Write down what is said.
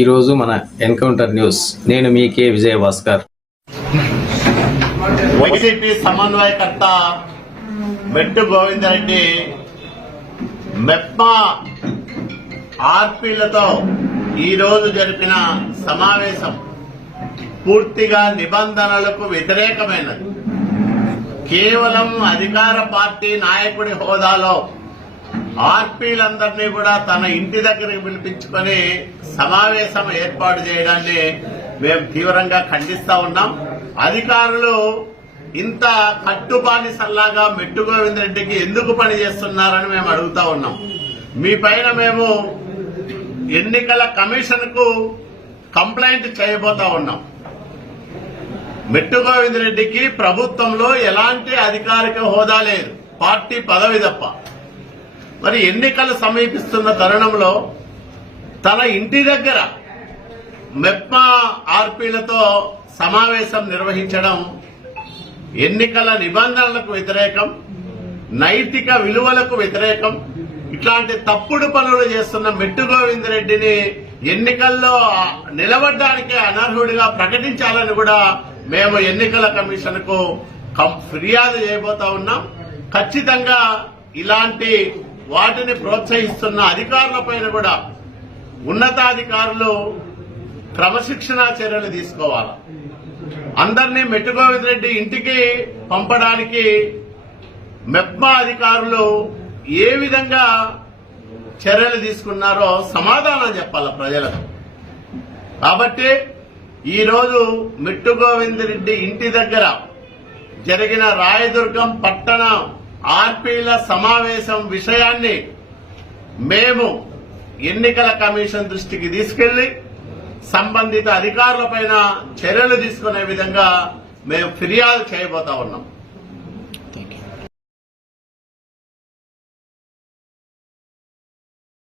ఈరోజు మన encounter news. నేను మీ కే. విజయభాస్కర్. వైసీపీ సమన్వయకర్త మెట్టు గోవిందరెడ్డి మెప్మా ఆర్పీలతో ఈరోజు జరిపిన సమావేశం పూర్తిగా నిబంధనలకు వ్యతిరేకమైనది. కేవలం అధికార పార్టీ నాయకుడి హోదాలో ఆర్పీలందరినీ కూడా తన ఇంటి దగ్గరికి పిలిపించుకొని సమావేశం ఏర్పాటు చేయడాన్ని మేము తీవ్రంగా ఖండిస్తా ఉన్నాం. అధికారులు ఇంత కట్టుబానిసల్లాగా మెట్టు గోవింద్ రెడ్డికి ఎందుకు పని చేస్తున్నారని మేము అడుగుతా ఉన్నాం. మీ పైన మేము ఎన్నికల కమిషన్కు కంప్లైంట్ చేయబోతా ఉన్నాం. మెట్టు గోవింద్ రెడ్డికి ప్రభుత్వంలో ఎలాంటి అధికారిక హోదా లేదు. పార్టీ పదవి తప్ప. మరి ఎన్నికలు సమీపిస్తున్న తరుణంలో తన ఇంటి దగ్గర మెప్మా ఆర్పీలతో సమావేశం నిర్వహించడం ఎన్నికల నిబంధనలకు వ్యతిరేకం నైతిక విలువలకు వ్యతిరేకం ఇట్లాంటి తప్పుడు పనులు చేస్తున్న మెట్టు గోవిందరెడ్డిని ఎన్నికల్లో నిలబడడానికి అనర్హుడిగా ప్రకటించాలని కూడా మేము ఎన్నికల కమిషన్కు ఫిర్యాదు చేయబోతా ఉన్నాం. ఖచ్చితంగా ఇలాంటి వాటిని ప్రోత్సహిస్తున్న అధికారులపైన కూడా ఉన్నతాధికారులు క్రమశిక్షణా చర్యలు తీసుకోవాలి. అందరినీ మెట్టుగోవింద్ రెడ్డి ఇంటికి పంపడానికి మెప్మా అధికారులు ఏ విధంగా చర్యలు తీసుకున్నారో సమాధానం చెప్పాలి ప్రజలకు. కాబట్టి ఈరోజు మెట్టుగోవింద్ రెడ్డి ఇంటి దగ్గర జరిగిన రాయదుర్గం పట్టణ ఆర్పీల సమావేశం విషయాన్ని మేము ఎన్నికల కమిషన్ దృష్టికి తీసుకెళ్ళి సంబంధిత అధికారులపైన చర్యలు తీసుకునే విధంగా మేము ఫిర్యాదు చేయబోతా ఉన్నాం.